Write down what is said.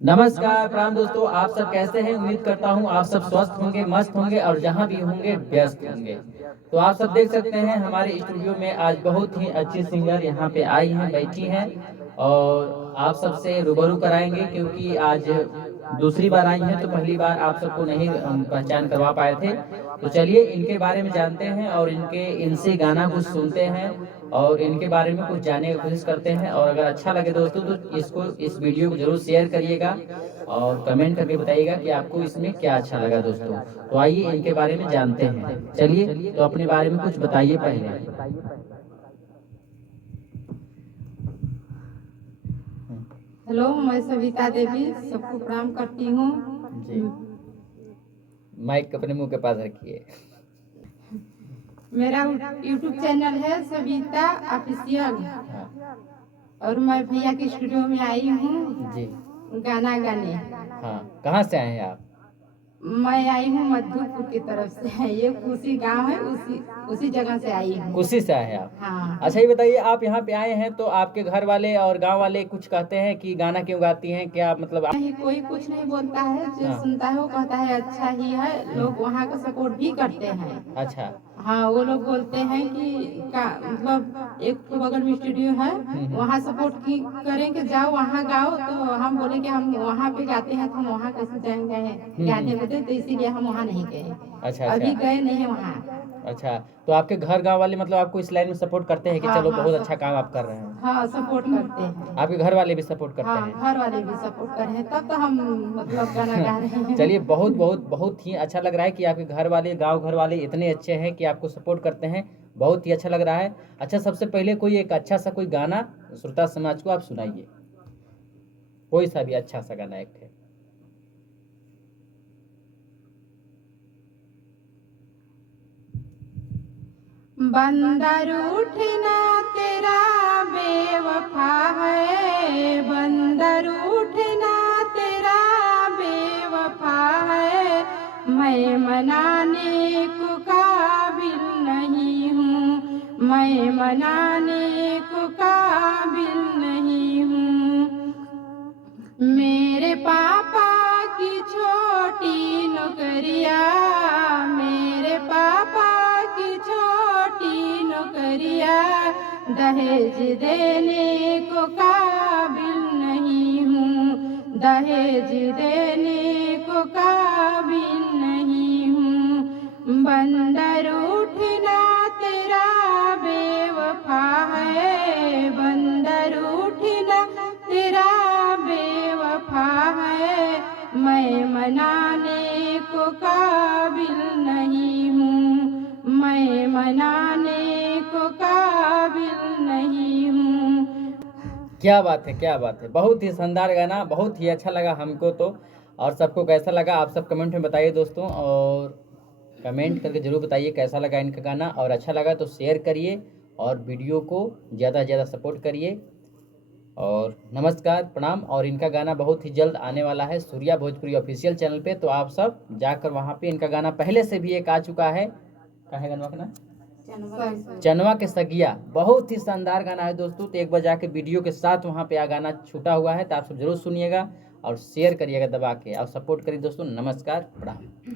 नमस्कार प्रणाम दोस्तों, आप सब कैसे हैं? उम्मीद करता हूं आप सब स्वस्थ होंगे, मस्त होंगे और जहां भी होंगे व्यस्त होंगे। तो आप सब देख सकते हैं हमारे स्टूडियो में आज बहुत ही अच्छी सिंगर यहां पे आई हैं, बैठी हैं और आप सबसे रूबरू कराएंगे क्योंकि आज दूसरी बार आई हैं तो पहली बार आप सबको नहीं पहचान करवा पाए थे। तो चलिए इनके बारे में जानते हैं और इनसे गाना कुछ सुनते हैं और इनके बारे में कुछ जानने की कोशिश करते हैं। और अगर अच्छा लगे दोस्तों तो इस वीडियो को जरूर शेयर करिएगा और कमेंट करके बताइएगा कि आपको इसमें क्या अच्छा लगा दोस्तों। तो आइए इनके बारे में जानते हैं। चलिए तो अपने बारे में कुछ बताइए पहले। हेलो, मैं सविता देवी सबको प्रणाम करती हूँ। जी, माइक अपने मुंह के पास रखिए। मेरा यूट्यूब चैनल है सविता ऑफिशियल हाँ और मैं भैया के स्टूडियो में आई हूँ जी। गाना गाने। हाँ, कहाँ से आए हैं आप? मैं आई हूँ मधुपुर की तरफ से, ये खुशी गांव है, उसी जगह से आई हूँ। उसी से आए हैं आप? हाँ। अच्छा ये बताइए, आप यहाँ पे आए हैं तो आपके घर वाले और गांव वाले कुछ कहते हैं कि गाना क्यों गाती हैं, क्या मतलब आप? नहीं, कोई कुछ नहीं बोलता है, जो हाँ। सुनता है वो कहता है अच्छा ही है। लोग वहाँ का सपोर्ट भी करते हैं। अच्छा। हाँ, वो लोग बोलते हैं कि मतलब एक तो बगल में स्टूडियो है, वहाँ सपोर्ट की करें कि जाओ वहाँ गाओ। तो हम बोले कि हम वहाँ पे गाते हैं तो हम वहाँ कैसे जाएंगे गाने बदे, तो इसीलिए हम वहाँ नहीं गए। अच्छा अभी अच्छा। गए नहीं है वहाँ। अच्छा, तो आपके घर गांव वाले मतलब आपको इस लाइन में सपोर्ट करते हैं कि हाँ चलो हाँ, बहुत अच्छा काम आप कर रहे हैं? हाँ सपोर्ट करते हैं। आपके घर वाले भी सपोर्ट करते हाँ, हैं? घर वाले भी सपोर्ट कर रहे हैं, तब तो हम मतलब गाना गा रहे हैं। चलिए बहुत बहुत बहुत ही अच्छा लग रहा है कि आपके घर वाले, गांव घर वाले इतने अच्छे हैं कि आपको सपोर्ट करते हैं। बहुत ही अच्छा लग रहा है। अच्छा, सबसे पहले कोई एक अच्छा सा कोई गाना श्रोता समाज को आप सुनाइए, कोई सा भी अच्छा सा गाना एक है। बंदर उठना तेरा बेवफा है, बंदर उठना तेरा बेवफा है। मैं मनाने को काबिल नहीं हूँ, मैं मनाने को काबिल नहीं हूँ। मेरे पापा की छोटी नौकरिया, मेरे पापा की छोटी नौकरिया दहेज देने को काबिल नहीं हूँ, दहेज देने को काबिल नहीं हूँ। बंदर उठना तेरा बेवफा है, बंदर उठना तेरा बेवफा है। मैं मनाने को काबिल नहीं हूँ, मैं मनाने को काबिल नहीं हूँ। क्या बात है, क्या बात है, बहुत ही शानदार गाना, बहुत ही अच्छा लगा हमको तो। और सबको कैसा लगा आप सब कमेंट में बताइए दोस्तों, और कमेंट करके ज़रूर बताइए कैसा लगा इनका गाना। और अच्छा लगा तो शेयर करिए और वीडियो को ज़्यादा से ज़्यादा सपोर्ट करिए। और नमस्कार प्रणाम। और इनका गाना बहुत ही जल्द आने वाला है सूर्या भोजपुरी ऑफिशियल चैनल पे, तो आप सब जाकर वहाँ पे इनका गाना पहले से भी एक आ चुका है। क्या है गाना का नाम? चनवा के सगिया। बहुत ही शानदार गाना है दोस्तों, तो एक बार जाके वीडियो के साथ वहाँ पे आ गाना छूटा हुआ है, तो आप सब जरूर सुनिएगा और शेयर करिएगा दबा के और सपोर्ट करिए दोस्तों। नमस्कार प्रणाम।